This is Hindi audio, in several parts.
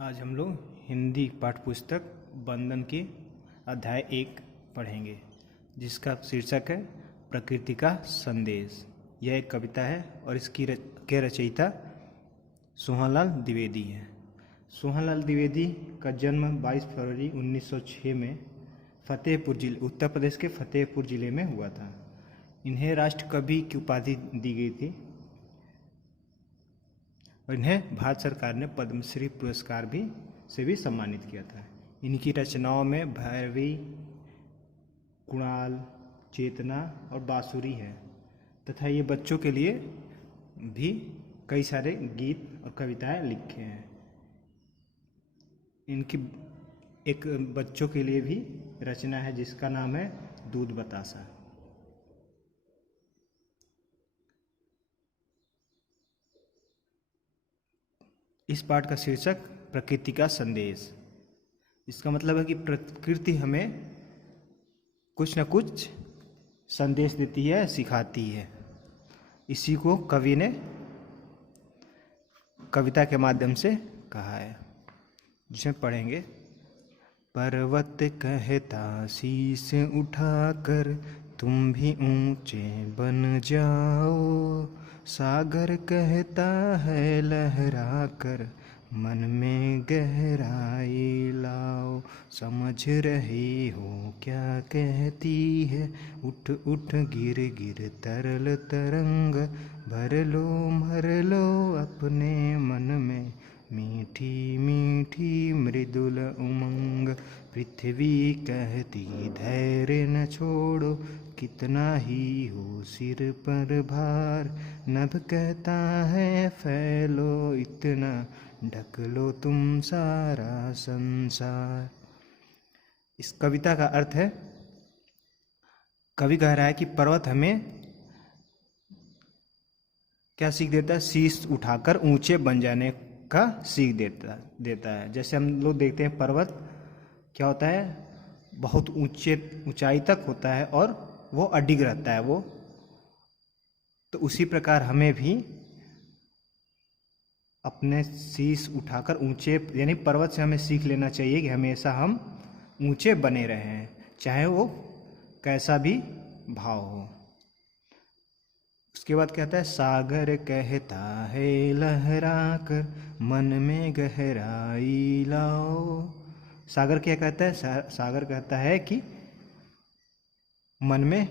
आज हम लोग हिंदी पाठ्यपुस्तक बंधन के अध्याय 1 पढ़ेंगे, जिसका शीर्षक है प्रकृति का संदेश। यह एक कविता है और इसकी के रचयिता सोहनलाल द्विवेदी हैं। सोहनलाल द्विवेदी का जन्म 22 फरवरी 1906 में फतेहपुर जिले उत्तर प्रदेश के फतेहपुर जिले में हुआ था। इन्हें राष्ट्र कवि की उपाधि दी गई थी और इन्हें भारत सरकार ने पद्मश्री पुरस्कार से भी सम्मानित किया था। इनकी रचनाओं में भैरवी, कुणाल, चेतना और बांसुरी है तथा ये बच्चों के लिए भी कई सारे गीत और कविताएं लिखे हैं। इनकी एक बच्चों के लिए भी रचना है जिसका नाम है दूध बतासा। इस पाठ का शीर्षक प्रकृति का संदेश। इसका मतलब है कि प्रकृति हमें कुछ न कुछ संदेश देती है, सिखाती है। इसी को कवि ने कविता के माध्यम से कहा है, जिसे पढ़ेंगे। पर्वत कहता शीश उठाकर तुम भी ऊंचे बन जाओ, सागर कहता है लहरा कर मन में गहराई लाओ, समझ रहे हो क्या कहती है उठ उठ गिर गिर तरल तरंग, भर लो अपने मन में मीठी मीठी मृदुल उमंग। पृथ्वी कहती धैर्य न छोड़ो, कितना ही हो सिर पर भार, नभ कहता है फैलो इतना, ढक लो तुम सारा संसार। इस कविता का अर्थ है, कवि कह रहा है कि पर्वत हमें क्या सीख देता है? शीश उठाकर ऊंचे बन जाने का सीख देता है। जैसे हम लोग देखते हैं पर्वत क्या होता है, बहुत ऊंचाई तक होता है और वो अडिग रहता है वो। तो उसी प्रकार हमें भी अपने शीश उठाकर ऊंचे, यानी पर्वत से हमें सीख लेना चाहिए कि हमेशा हम ऊंचे बने रहें, चाहे वो कैसा भी भाव हो। उसके बाद कहता है, सागर कहता है लहरा कर मन में गहराई लाओ। सागर क्या कहता है? सागर कहता है कि मन में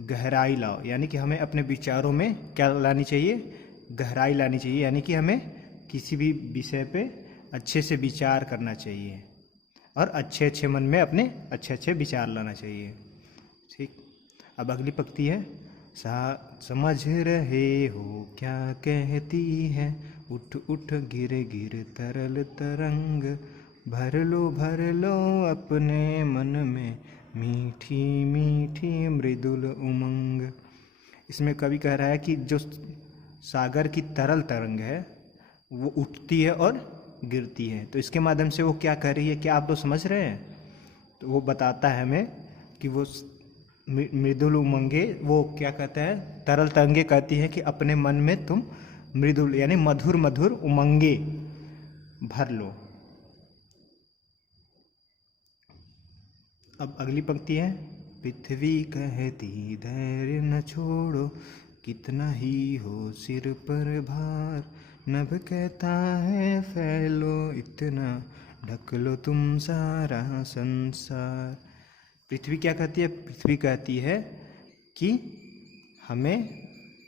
गहराई लाओ, यानी कि हमें अपने विचारों में क्या लानी चाहिए? गहराई लानी चाहिए, यानी कि हमें किसी भी विषय पे अच्छे से विचार करना चाहिए और अच्छे मन में अपने अच्छे विचार लाना चाहिए। ठीक, अब अगली पंक्ति है, समझ रहे हो क्या कहती है उठ उठ गिर गिर तरल तरंग, भर लो अपने मन में मीठी मीठी मृदुल उमंग। इसमें कवि कह रहा है कि जो सागर की तरल तरंग है वो उठती है और गिरती है, तो इसके माध्यम से वो क्या कह रही है, क्या आप लोग समझ रहे हैं? तो वो बताता है हमें कि वो मृदुल उमंगे, वो क्या कहता है, तरल तरंगे कहती है कि अपने मन में तुम मृदुल यानी मधुर मधुर उमंगे भर लो। अब अगली पंक्ति है, पृथ्वी कहती धैर्य न छोड़ो, कितना ही हो सिर पर भार, नभ कहता है फैलो इतना, ढक लो तुम सारा संसार। पृथ्वी क्या कहती है? पृथ्वी कहती है कि हमें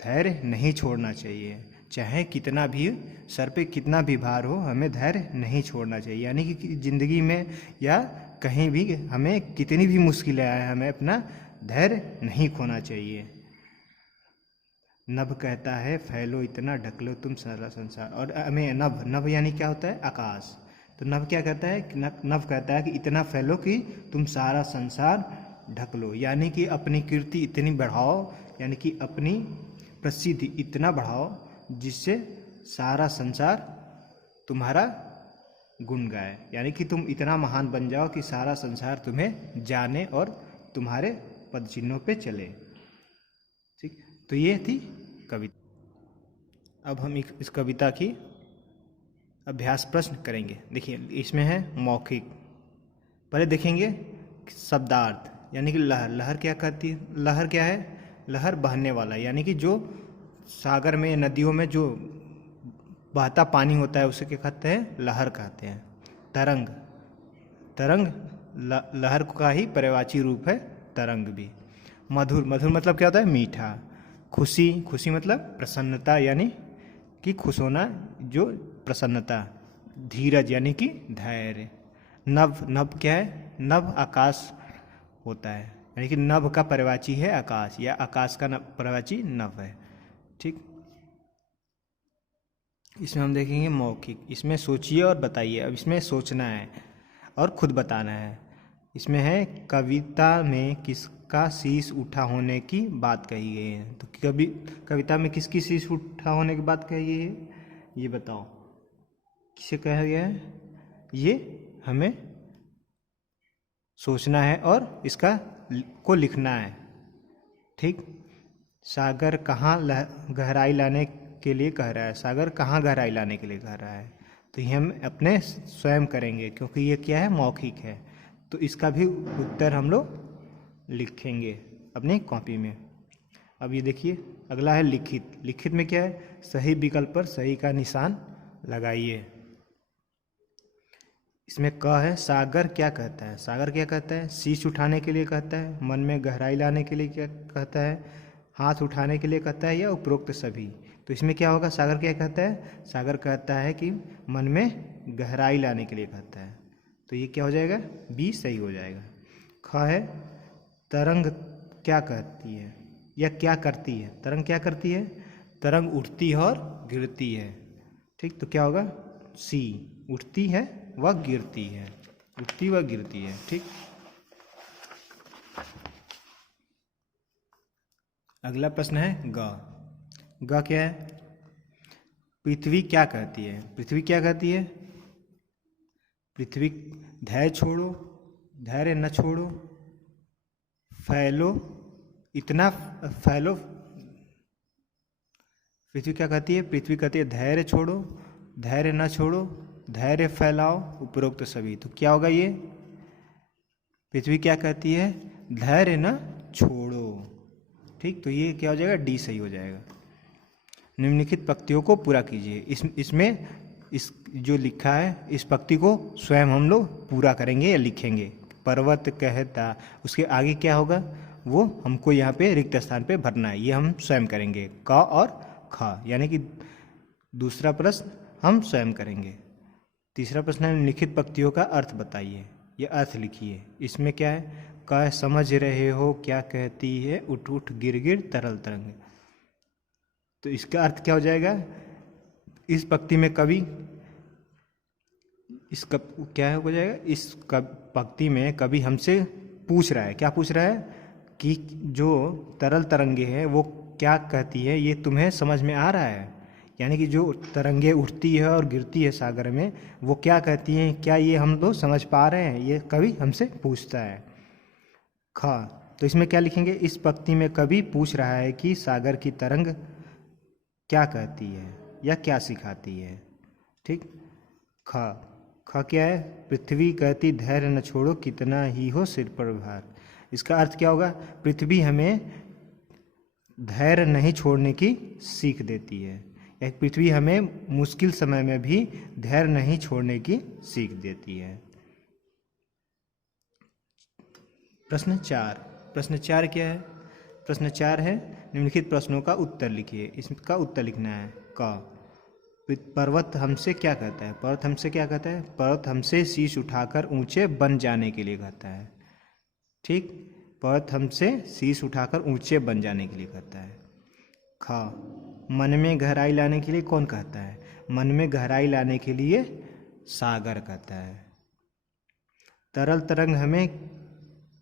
धैर्य नहीं छोड़ना चाहिए, चाहे कितना भी सर पे कितना भी भार हो, हमें धैर्य नहीं छोड़ना चाहिए। यानी कि जिंदगी में या कहीं भी हमें कितनी भी मुश्किलें आए, हमें अपना धैर्य नहीं खोना चाहिए। नभ कहता है फैलो इतना, ढक लो तुम सारा संसार। और हमें नभ यानी क्या होता है? आकाश। तो नभ क्या कहता है? नभ कहता है कि इतना फैलो कि तुम सारा संसार ढक लो, यानी कि अपनी कीर्ति इतनी बढ़ाओ, यानी कि अपनी प्रसिद्धि इतना बढ़ाओ जिससे सारा संसार तुम्हारा गुण गाए, यानी कि तुम इतना महान बन जाओ कि सारा संसार तुम्हें जाने और तुम्हारे पद चिन्हों पे चले। ठीक, तो ये थी कविता। अब हम इस कविता की अभ्यास प्रश्न करेंगे। देखिए इसमें है मौखिक। पहले देखेंगे शब्दार्थ, यानी कि लहर। लहर क्या कहती है? लहर क्या है? लहर बहने वाला, यानी कि जो सागर में, नदियों में जो बहता पानी होता है उसे क्या कहते हैं? लहर कहते हैं। तरंग, तरंग लहर का ही पर्यायवाची रूप है तरंग भी। मधुर, मधुर मतलब क्या होता है? मीठा। खुशी, खुशी मतलब प्रसन्नता, यानी कि खुश होना, जो प्रसन्नता। धीरज यानी कि धैर्य। नभ, नभ क्या है? नभ आकाश होता है, यानी कि नभ का पर्यायवाची है आकाश, या आकाश का पर्यायवाची नभ है। ठीक, इसमें हम देखेंगे मौखिक। इसमें सोचिए और बताइए। अब इसमें सोचना है और खुद बताना है। इसमें है कविता में किसका शीश उठा होने की बात कही गई है। तो कविता में किसकी शीश उठा होने की बात कही गई है, ये बताओ। किसे कहा गया है? ये हमें सोचना है और इसका को लिखना है। ठीक, सागर कहाँ गहराई लाने के लिए कह रहा है? सागर कहाँ गहराई लाने के लिए कह रहा है? तो ये हम अपने स्वयं करेंगे, क्योंकि ये क्या है? मौखिक है। तो इसका भी उत्तर हम लोग लिखेंगे अपनी कॉपी में। अब ये देखिए अगला है लिखित। लिखित में क्या है? सही विकल्प पर सही का निशान लगाइए। इसमें क है, सागर क्या कहता है? सागर क्या कहता है? शीश उठाने के लिए कहता है, मन में गहराई लाने के लिए क्या कहता है, हाथ उठाने के लिए कहता है, या उपरोक्त सभी। तो इसमें क्या होगा? सागर क्या कहता है? सागर कहता है कि मन में गहराई लाने के लिए कहता है। तो ये क्या हो जाएगा? बी सही हो जाएगा। ख है, तरंग क्या कहती है या क्या करती है? तरंग क्या करती है? तरंग उठती है और गिरती है। ठीक, तो क्या होगा? सी, उठती है व गिरती है। उठती व गिरती है। ठीक, अगला प्रश्न है ग। ग क्या है? पृथ्वी क्या कहती है? पृथ्वी क्या कहती है? पृथ्वी, धैर्य छोड़ो, धैर्य न छोड़ो, फैलो, इतना फैलो। पृथ्वी क्या कहती है? पृथ्वी कहती है धैर्य छोड़ो, धैर्य न छोड़ो, धैर्य फैलाओ, उपरोक्त सभी। तो क्या होगा ये? पृथ्वी क्या कहती है? धैर्य न छोड़ो। ठीक, तो ये क्या हो जाएगा? डी सही हो जाएगा। निम्नलिखित पंक्तियों को पूरा कीजिए। इसमें इस जो लिखा है इस पंक्ति को स्वयं हम लोग पूरा करेंगे या लिखेंगे। पर्वत कहता, उसके आगे क्या होगा वो हमको यहाँ पे रिक्त स्थान पे भरना है, ये हम स्वयं करेंगे। क और ख, यानी कि दूसरा प्रश्न हम स्वयं करेंगे। तीसरा प्रश्न है निम्नलिखित पंक्तियों का अर्थ बताइए, ये अर्थ लिखिए। इसमें क्या है? क, समझ रहे हो क्या कहती है उठ उठ गिर गिर तरल तरंग। तो इसका अर्थ क्या हो जाएगा? इस पंक्ति में कवि, इसका क्या हो जाएगा? इस पंक्ति में कवि हमसे पूछ रहा है, क्या पूछ रहा है? कि जो तरल तरंगे हैं वो क्या कहती है, ये तुम्हें समझ में आ रहा है? यानी कि जो तरंगे उठती है और गिरती है सागर में, वो क्या कहती हैं, क्या ये हम लोग समझ पा रहे हैं? ये कवि हमसे पूछता है। ख, तो इसमें क्या लिखेंगे? इस पंक्ति में कवि पूछ रहा है कि सागर की तरंग क्या कहती है या क्या सिखाती है। ठीक, ख, ख क्या है? पृथ्वी कहती धैर्य न छोड़ो कितना ही हो सिर पर भार। इसका अर्थ क्या होगा? पृथ्वी हमें धैर्य नहीं छोड़ने की सीख देती है, या पृथ्वी हमें मुश्किल समय में भी धैर्य नहीं छोड़ने की सीख देती है। प्रश्न 4। प्रश्न 4 क्या है? प्रश्न 4 है निम्नलिखित प्रश्नों का उत्तर लिखिए। इसका उत्तर लिखना है। क, पर्वत हमसे क्या कहता है? पर्वत हमसे क्या कहता है? पर्वत हमसे शीश उठाकर ऊंचे बन जाने के लिए कहता है। ठीक, पर्वत हमसे शीश उठाकर ऊंचे बन जाने के लिए कहता है। ख, मन में गहराई लाने के लिए कौन कहता है? मन में गहराई लाने के लिए सागर कहता है। तरल तरंग हमें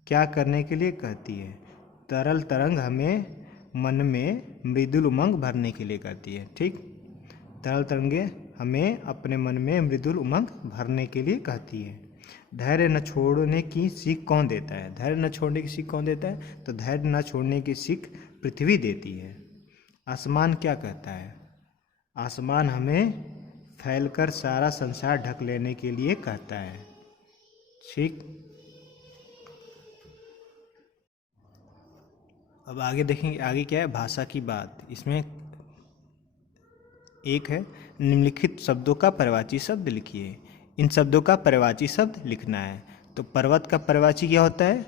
क्या करने के लिए कहती है? तरल तरंग हमें मन में मृदुल उमंग भरने के लिए कहती है। ठीक, तरल तरंगे हमें अपने मन में मृदुल उमंग भरने के लिए कहती है। धैर्य न छोड़ने की सीख कौन देता है? धैर्य न छोड़ने की सीख कौन देता है? तो धैर्य न छोड़ने की सीख पृथ्वी देती है। आसमान क्या कहता है? आसमान हमें फैलकर सारा संसार ढक लेने के लिए कहता है। ठीक, अब आगे देखेंगे, आगे क्या है, भाषा की बात। इसमें एक है, निम्नलिखित शब्दों का पर्यायवाची शब्द लिखिए। इन शब्दों का पर्यायवाची शब्द लिखना है। तो पर्वत का पर्यायवाची क्या होता है?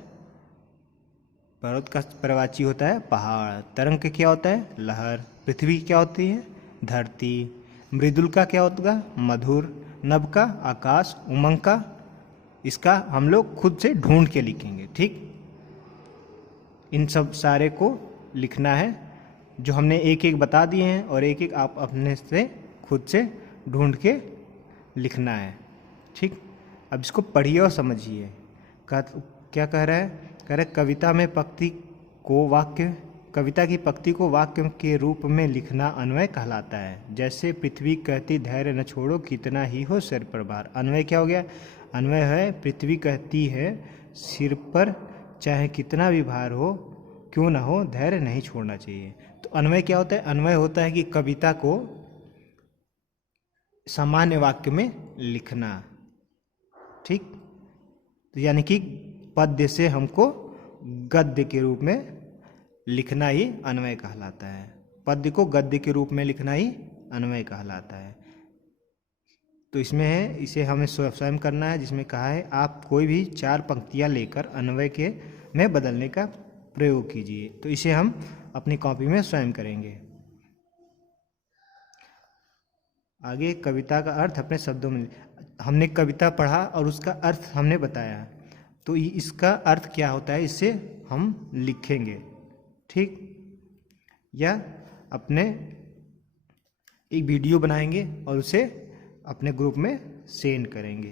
पर्वत का पर्यायवाची होता है पहाड़। तरंग का क्या होता है? लहर। पृथ्वी क्या होती है? धरती। मृदुल का क्या होगा? मधुर। नभ का आकाश। उमंग का, इसका हम लोग खुद से ढूंढ के लिखेंगे। ठीक, इन सब सारे को लिखना है, जो हमने एक एक बता दिए हैं, और एक एक आप अपने से खुद से ढूंढ के लिखना है। ठीक, अब इसको पढ़िए और समझिए। क्या कह रहा है? कह रहा है कविता में पंक्ति को वाक्य, कविता की पंक्ति को वाक्य के रूप में लिखना अन्वय कहलाता है। जैसे पृथ्वी कहती धैर्य न छोड़ो, कितना ही हो सिर पर भार। अन्वय क्या हो गया? अन्वय है, पृथ्वी कहती है सिर पर चाहे कितना भी भार हो, क्यों ना हो, धैर्य नहीं छोड़ना चाहिए। तो अन्वय क्या होता है? अन्वय होता है कि कविता को सामान्य वाक्य में लिखना। ठीक, तो यानी कि पद्य से हमको गद्य के रूप में लिखना ही अन्वय कहलाता है। पद्य को गद्य के रूप में लिखना ही अन्वय कहलाता है। तो इसमें है, इसे हमें स्वयं करना है, जिसमें कहा है आप कोई भी 4 पंक्तियां लेकर अन्वय के में बदलने का प्रयोग कीजिए। तो इसे हम अपनी कॉपी में स्वयं करेंगे। आगे कविता का अर्थ अपने शब्दों में। हमने कविता पढ़ा और उसका अर्थ हमने बताया, तो इसका अर्थ क्या होता है इसे हम लिखेंगे। ठीक, या अपने एक वीडियो बनाएंगे और उसे अपने ग्रुप में सेंड करेंगे।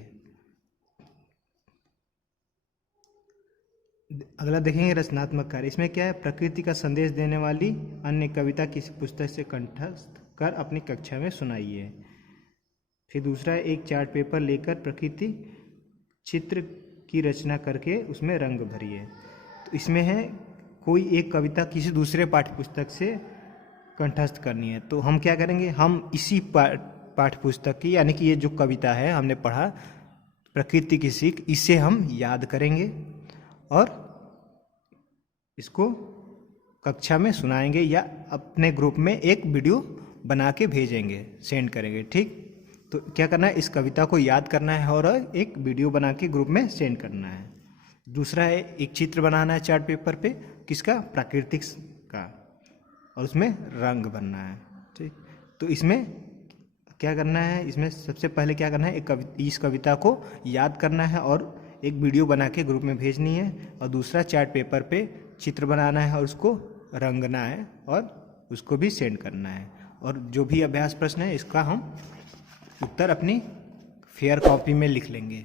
अगला देखेंगे रचनात्मक कार्य। इसमें क्या है? प्रकृति का संदेश देने वाली अन्य कविता किसी पुस्तक से कंठस्थ कर अपनी कक्षा में सुनाइए। फिर दूसरा है, एक चार्ट पेपर लेकर प्रकृति चित्र की रचना करके उसमें रंग भरिए। तो इसमें है, कोई एक कविता किसी दूसरे पाठ्यपुस्तक से कंठस्थ करनी है। तो हम क्या करेंगे? हम इसी पाठ्यपुस्तक की, यानी कि ये जो कविता है हमने पढ़ा प्रकृति की सीख, इसे हम याद करेंगे और इसको कक्षा में सुनाएंगे या अपने ग्रुप में एक वीडियो बना के भेजेंगे, सेंड करेंगे। ठीक, तो क्या करना है? इस कविता को याद करना है और एक वीडियो बना के ग्रुप में सेंड करना है। दूसरा है, एक चित्र बनाना है चार्ट पेपर पे, किसका? प्राकृतिक का, और उसमें रंग भरना है। ठीक, तो इसमें क्या करना है? इसमें सबसे पहले क्या करना है? इस कविता को याद करना है और एक वीडियो बना के ग्रुप में भेजनी है। और दूसरा, चार्ट पेपर पे चित्र बनाना है और उसको रंगना है और उसको भी सेंड करना है। और जो भी अभ्यास प्रश्न है इसका हम उत्तर अपनी फेयर कॉपी में लिख लेंगे।